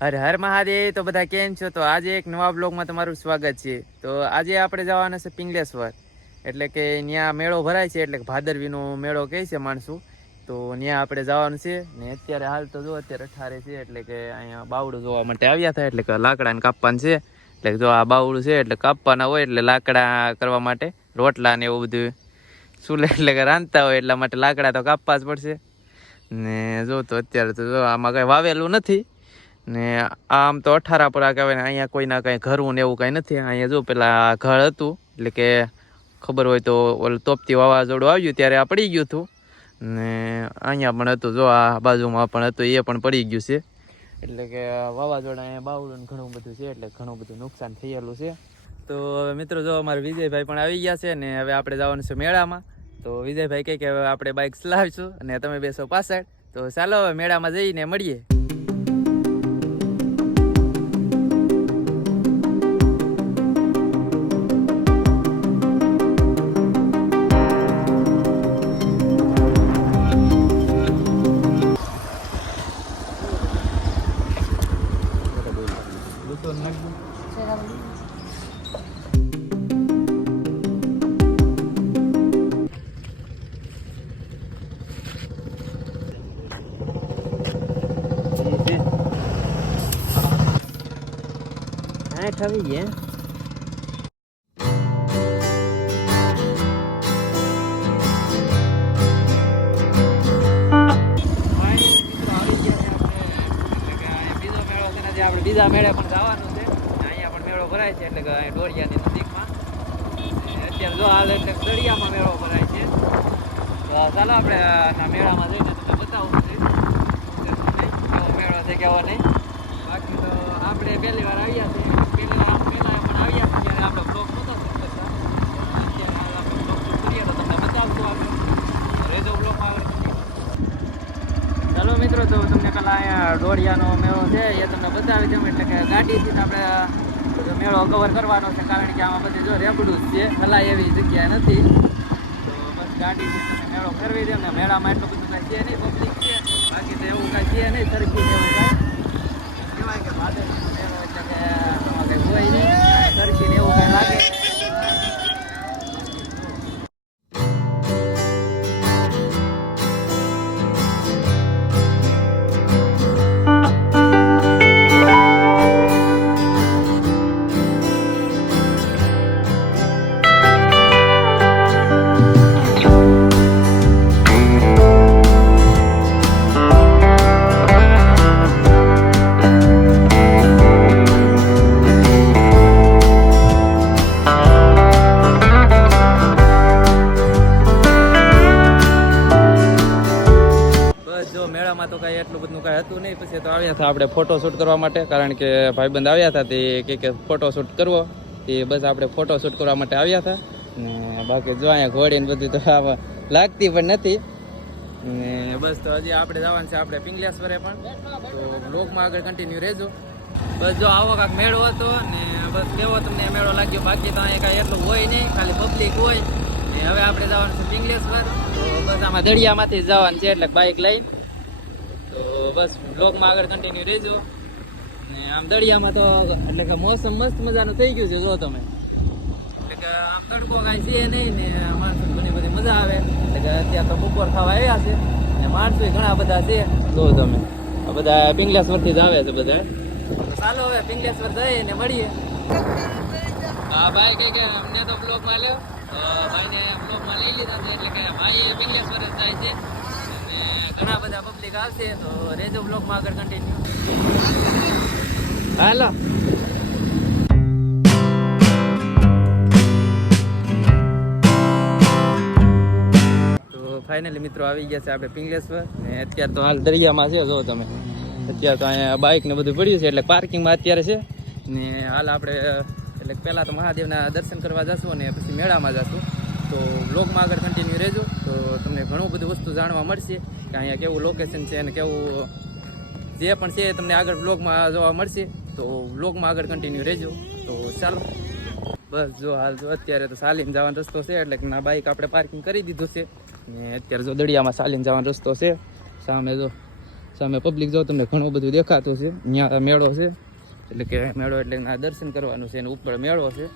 હર હર મહાદેવ. તો બધા કેમ છો? તો આજે એક નવા બ્લોગમાં તમારું સ્વાગત છે. તો આજે આપણે જવાના છે પિંગલેશ્વર, એટલે કે ત્યાં મેળો ભરાય છે, એટલે ભાદરવીનો મેળો કહે છે માણસો. તો ત્યાં આપણે જવાનું છે ને. અત્યારે હાલ તો જો અત્યારે 18 છે, એટલે કે અહીંયા બાવડું જોવા માટે આવ્યા હતા, એટલે કે લાકડાને કાપવાનું છે. એટલે જો આ બાવડું છે એટલે કાપવાના હોય, એટલે લાકડા કરવા માટે રોટલા ને એવું બધું ચૂલે એટલે કે રાંધતા હોય, એટલા માટે લાકડા તો કાપવા જ પડશે ને. જો તો અત્યારે તો જો આમાં કંઈ વાવેલું નથી ને. આમ તો 18 પર કહેવાય ને, અહીંયા કોઈના કંઈ ઘરવું ને એવું કંઈ નથી. અહીંયા જો પેલા ઘર હતું, એટલે કે ખબર હોય તો ઓલું તોપતી વાવાઝોડું આવ્યું ત્યારે આ પડી ગયું હતું ને. અહીંયા પણ હતું, જો આ બાજુમાં પણ હતું, એ પણ પડી ગયું છે. એટલે કે વાવાઝોડા અહીંયા બાવળું ઘણું બધું છે, એટલે ઘણું બધું નુકસાન થયેલું છે. તો હવે મિત્રો જો અમારે વિજયભાઈ પણ આવી ગયા છે ને. હવે આપણે જવાનું છે મેળામાં. તો વિજયભાઈ કહે કે હવે આપણે બાઇક ચલાવીશું અને તમે બેસો પાછળ. તો ચાલો હવે મેળામાં જઈને મળીએ. આવી ગયા બીજા મેળે પણ જવાનું છે. અહીંયા પણ મેળો ભરાય છે, એટલે કે ડોરિયાની નજીકમાં. અત્યારે જો હાલ એટલે દરિયામાં મેળો ભરાય છે. તો ચાલો આપણે મેળામાં જઈને તમને બતાવું છે કેવો મેળો છે કેવો નહીં. બાકી તો આપણે પહેલી વાર આવ્યા છીએ, પહેલા પણ આવ્યા છીએ ત્યારે આપણે બ્લોગ નહોતો શૂટ કરતા. અત્યારે હાલ આપણે બ્લોગ શૂટ કરીએ તો તમને બતાવશું. આપણે રેજો બ્લોગમાં આગળ. ચાલો મિત્રો, તો તમને પેલા અહીંયા ડોરિયાનો મેળો છે એ તમને બતાવી દઉં. એટલે કે ગાડીથી આપણે મેળો કવર કરવાનો છે, કારણ કે આમાં બધી જો રેબડું જ છે, હલાય એવી જગ્યા નથી. તો બસ ગાડીથી તમે મેળો ફેરવી દો ને. મેળામાં એટલું બધું કાંઈ છે નહીં, પબ્લિક છે. બાકી તો એવું કાંઈ છે નહીં સરખી એવું કાંઈ કહેવાય કે ભાદરવીનો મેળો, એટલે કે કંઈ હોય નહીં સરખી ને એવું કાંઈ લાગે. મેળામાં તો કાંઈ એટલું બધું કાંઈ હતું નહીં. પછી તો આવ્યા હતા આપણે ફોટોશૂટ કરવા માટે, કારણ કે ભાઈબંધ આવ્યા હતા તે કે ફોટોશૂટ કરવો. એ બસ આપણે ફોટોશૂટ કરવા માટે આવ્યા હતા ને. બાકી જો અહીંયા ઘોડીને બધું તો આમાં લાગતી પણ નથી ને. બસ તો હજી આપણે જવાનું છે આપણે પિંગલેશ્વરે પણ. તો બ્લોગમાં આગળ કન્ટિન્યુ રહેજો. બસ જો આવો કાંક મેળો હતો ને. બસ કેવો તમને મેળો લાગ્યો. બાકી તો અહીંયા કાંઈ એટલું હોય નહીં, ખાલી પબ્લિક હોય ને. હવે આપણે જવાનું છે પિંગલેશ્વર. તો બસ આમાં દરિયામાંથી જ જવાનું છે, એટલે બાઇક લઈને. તો બસ બ્લોગમાં આગળ કન્ટિન્યુ રહેજો ને. આમ દરિયામાં તો એટલે કે મોસમ મસ્ત મજાનું થઈ ગયું છે, જો તમે. એટલે કે આમ તડકો કાંઈ છે નહીં ને. માણસો ઘણી બધી મજા આવે. એટલે કે અત્યારે તો બપોર ખાવા આવ્યા છે ને. માણસો ઘણા બધા છે, જો તમે. આ બધા પિંગલેશ્વરથી જ આવે છે બધા. ચાલો હવે પિંગલેશ્વર જઈને મળીએ. હા ભાઈ કે અમને તો બ્લોગમાં લ્યો. ભાઈને બ્લોગમાં લઈ લીધા છે, એટલે કે ભાઈ પિંગલેશ્વર જ જાય છે. ઘણા બધા પબ્લિક આવશે, તો રેજો બ્લોગમાં આગળ કન્ટિન્યુ. હાલો. તો ફાઇનલી મિત્રો આવી ગયા છે આપણે પિંગલેશ્વર ને. અત્યારે તો હાલ દરિયામાં છે, જો તમે. અત્યારે તો અહીંયા બાઇક ને બધું પડ્યું છે, એટલે પાર્કિંગમાં અત્યારે છે ને. હાલ આપણે એટલે પહેલાં તો મહાદેવના દર્શન કરવા જશું અને પછી મેળામાં જશું. તો બ્લોગમાં આગળ કન્ટિન્યુ રહેજો. તો તમને ઘણું બધું વસ્તુ જાણવા મળશે કે અહીંયા કેવું લોકેશન છે અને કેવું જે પણ છે તમને આગળ બ્લોગમાં જોવા મળશે. તો બ્લોગમાં આગળ કન્ટિન્યુ રહેજો. તો ચાલો બસ જો હાલ જો અત્યારે તો સાલીમ જવાનો રસ્તો છે, એટલે કે ના બાઇક આપણે પાર્કિંગ કરી દીધું છે ને. અત્યારે જો દરિયામાં સાલીમ જવાનો રસ્તો છે સામે. જો સામે પબ્લિક જો તમને ઘણું બધું દેખાતું છે. અહીંયા મેળો છે, એટલે કે મેળો એટલે ના દર્શન કરવાનું છે, અને ઉપર મેળો છે.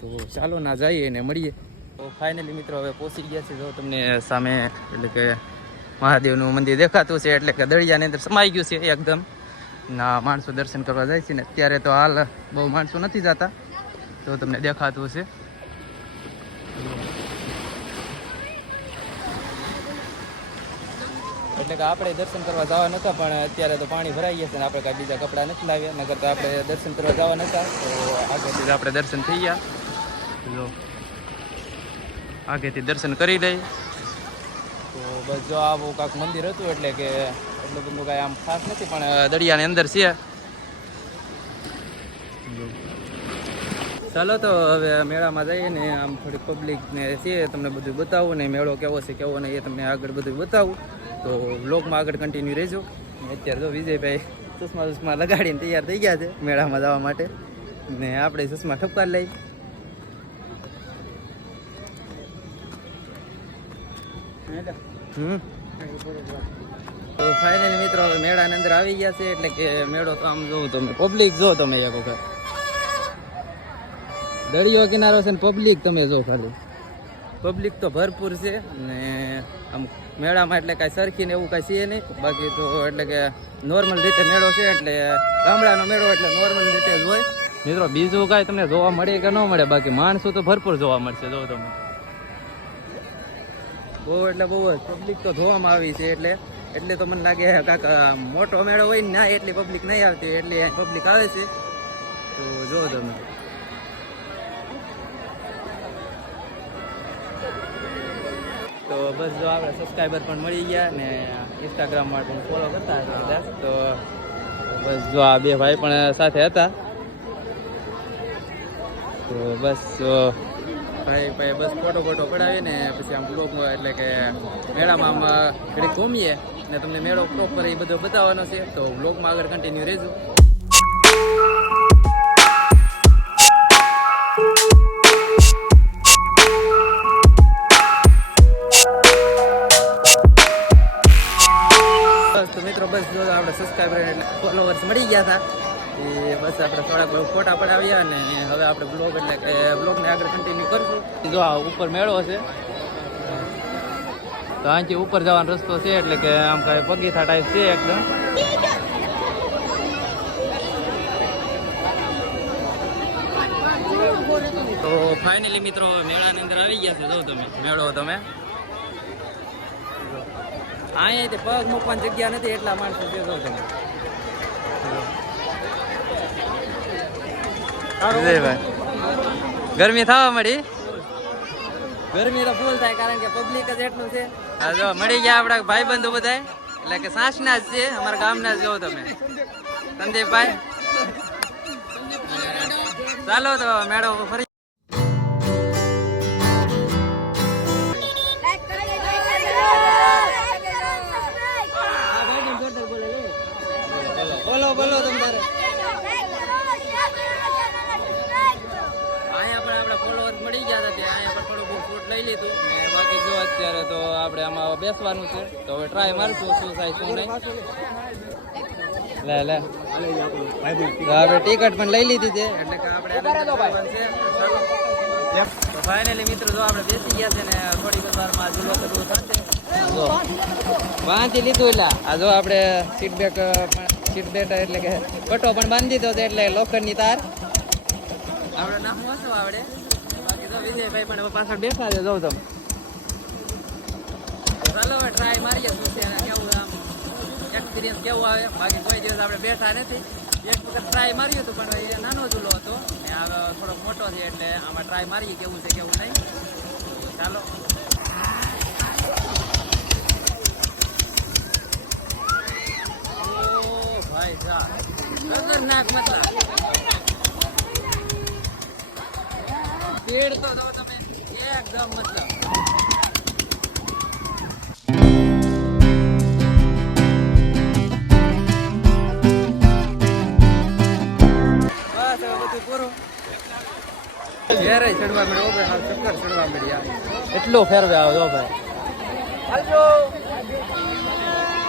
તો ચાલો ના જઈએ ને મળીએ. તો ફાઇનલી મિત્રો હવે પહોંચી ગયા છે. જો તમને સામે એટલે કે મહાદેવનું મંદિર દેખાતું છે, એટલે કે દરિયાની અંદર સમાઈ ગયું છે એકદમ. ના માણસો દર્શન કરવા જાય છે ને અત્યારે તો હાલ બહુ માણસો નથી જતા, તો તમને દેખાતું છે. એટલે કે આપણે દર્શન કરવા જવા નહોતા, પણ અત્યારે તો પાણી ભરાઈ ગયા છે ને આપણે કાંઈ બીજા કપડાં નથી લાવ્યા, નકર તો આપણે દર્શન કરવા જવા નહોતા. તો આગળથી આપણે દર્શન થઈ ગયા. જો આગળથી દર્શન કરી દઈ. તો બસ જો આવું કાંક મંદિર હતું, એટલે કે એટલું બધું કાંઈ આમ ખાસ નથી, પણ દરિયાની અંદર છે. ચાલો તો હવે મેળામાં જઈએ ને આમ થોડી પબ્લિકને છે, તમને બધું બતાવું ને મેળો કેવો છે કેવો નહીં એ તમને આગળ બધું બતાવું. તો વ્લોગમાં આગળ કન્ટિન્યુ રહેજો. અત્યારે તો વિજયભાઈ ચશ્મા લગાડીને તૈયાર થઈ ગયા છે મેળામાં જવા માટે, ને આપણે ચશ્મા ઠપકાર લઈ. તો ફાઇનલી મિત્રો હવે મેળાની અંદર આવી ગયા છે, એટલે કે મેળો તો આમ જોઉં તમે પબ્લિક જો તમે એક વખત દરિયો કિનારો છે ને પબ્લિક તમે જો ખાલી પબ્લિક તો ભરપૂર છે. ને આમ મેળામાં એટલે કાંઈ સરખી ને એવું કાંઈ છે નહીં, બાકી તો એટલે કે નોર્મલ રીતે મેળો છે, એટલે ગામડાનો મેળો એટલે નોર્મલ રીતે જ હોય મિત્રો. બીજું કાંઈ તમને જોવા મળે કે ન મળે, બાકી માણસો તો ભરપૂર જોવા મળશે. જો તમે બહુ એટલે બહુ જ પબ્લિક તો જોવામાં આવી છે, એટલે તો મને લાગે કાંક મોટો મેળો હોય ને ના એટલી પબ્લિક નહીં આવતી, એટલી પબ્લિક આવે છે. તો જો તમે તો બસ જો આપણે સબસ્ક્રાઈબર પણ મળી ગયા ને ઇન્સ્ટાગ્રામમાં પણ ફોલો કરતા હતા. તો બસ જો આ બે ભાઈ પણ સાથે હતા. તો બસ ભાઈ બસ ફોટો પડાવીને પછી આમ બ્લોગમાં એટલે કે મેળામાં આમ ઘડીક ઘૂમીએ ને તમને મેળો પ્રોપર એ બધો બતાવવાનો છે. તો બ્લોગમાં આગળ કન્ટિન્યુ રહેજો. તો મિત્રો બસ જો આપણે સબસ્ક્રાઈબર એટલે ફોલોવર્સ મળી ગયા હતા, એ બસ આપણે થોડાક ફોટા પડાવ્યા ને હવે આપણે બ્લોગ એટલે કે બ્લોગને આગળ કન્ટિન્યુ કરશું. જો આ ઉપર મેળો છે, તો અહીંથી ઉપર જવાનો રસ્તો છે, એટલે કે આમ કાંઈ બગીચા ટાઈપ છે એકદમ. તો ફાઇનલી મિત્રો મેળાની અંદર આવી ગયા છે. જો તમે મેળો તમે અહીંયાથી પગ મૂકવાની જગ્યા નથી, એટલા માણસો છે. જો તમે ગરમી થવા મળી, ગરમી તો ફૂલ થાય કારણ કે પબ્લિક જ એટલું છે. હા જો મળી ગયા આપણા ભાઈ બંધુ બધા, એટલે કે સાસના જ છે અમારા ગામના જ. જો તમે સંદીપભાઈ, ચાલો તો મેળો ફરી. બોલો તમારે અહીંયા પણ આપણા ફોલોઅર્સ મળી ગયા હતા, અહીંયા પણ થોડું બહુ ફૂટ લઈ લીધું ને બાકી જો અત્યારે તો આપણે આમાં બેસવાનું છે. તો હવે ટ્રાય મારશું શું થાય શું નહીં. લે તો આપણે ટિકિટ પણ લઈ લીધી છે, એટલે કે આપણે તો ફાઇનલી મિત્રો જો આપણે બેસી ગયા છે ને થોડીક વારમાં ઝૂલો કરવું થશે. જો વાંચી લીધું એટલે આ જો આપણે સીટ બેલ્ટ એટલે કે પટ્ટો પણ બાંધી દીધો છે, એટલે લોખંડની તાર આપણે નામ ઓછું આવડે. બાકી તો વિજયભાઈ પણ પાછળ બેઠા છે. જોઉં તમે ચાલો હવે ટ્રાય મારીએ શું છે કેવું આમ એક્સપિરિયન્સ કેવું આવે. બાકી કોઈ દિવસ આપણે બેઠા નથી, એક વખત ટ્રાય માર્યું હતું પણ એ નાનો ઝૂલો હતો ને આ થોડોક મોટો છે, એટલે આમાં ટ્રાય મારીએ કેવું છે કેવું નહીં. ચાલો ખતરનાક મતલબ પેડ તો જો તમે એકદમ મતલબ બસ હવે બધું પૂરું. ઘેરે ચડવા મળ્યો ભાઈ, ચક્કર ચડવા મળ્યા એટલો ફેરવે આવ્યો ભાઈ. હાલજો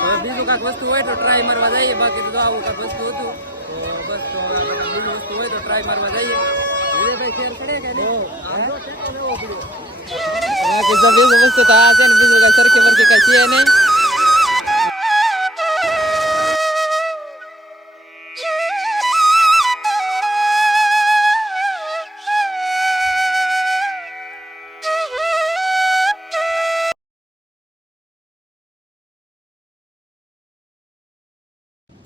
હવે બીજું કાંઈક વસ્તુ હોય તો ટ્રાય મારવા જઈએ, બાકી તો આવું કાંઈક વસ્તુ હતું તો બસ તો બીજું વસ્તુ હોય તો ટ્રાય મારવા જઈએ. વિજયભાઈ શેર કરે કે નહીં? બાકી જો બીજું વસ્તુ તો આ છે ને, બીજું કાંઈ સરખી વરખી કાંઈ છે નહીં.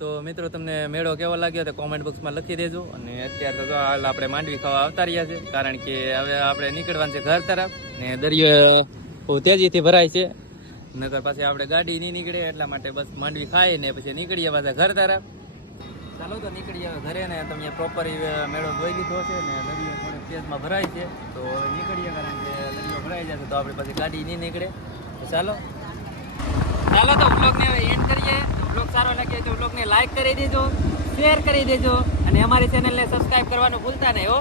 તો મિત્રો તમને મેળો કેવો લાગ્યો તો કોમેન્ટ બોક્સમાં લખી દેજો. અને અત્યારે તો હાલ આપણે માંડવી ખાવા આવતા રહ્યા છે, કારણ કે હવે આપણે નીકળવાનું છે ઘર તરફ, ને દરિયો બહુ તેજીથી ભરાય છે, નકર પછી આપણે ગાડી નહીં નીકળે, એટલા માટે બસ માંડવી ખાઈ ને પછી નીકળીએ પાછા ઘર તરફ. ચાલો તો નીકળીએ હવે ઘરે, ને તમે પ્રોપર મેળો જોઈ લીધો છે ને દરિયો થોડીક તેજમાં ભરાય છે, તો નીકળીએ, કારણ કે દરિયો ભરાઈ જશે તો આપણે પછી ગાડી નહીં નીકળે. તો ચાલો તો વ્લોગને એન્ડ કરીએ. વ્લોગ સારો લાગે તો વ્લોગને લાઈક કરી દેજો, શેર કરી દેજો, અને અમારી ચેનલને સબસ્ક્રાઇબ કરવાનું ભૂલતા નહીં હો.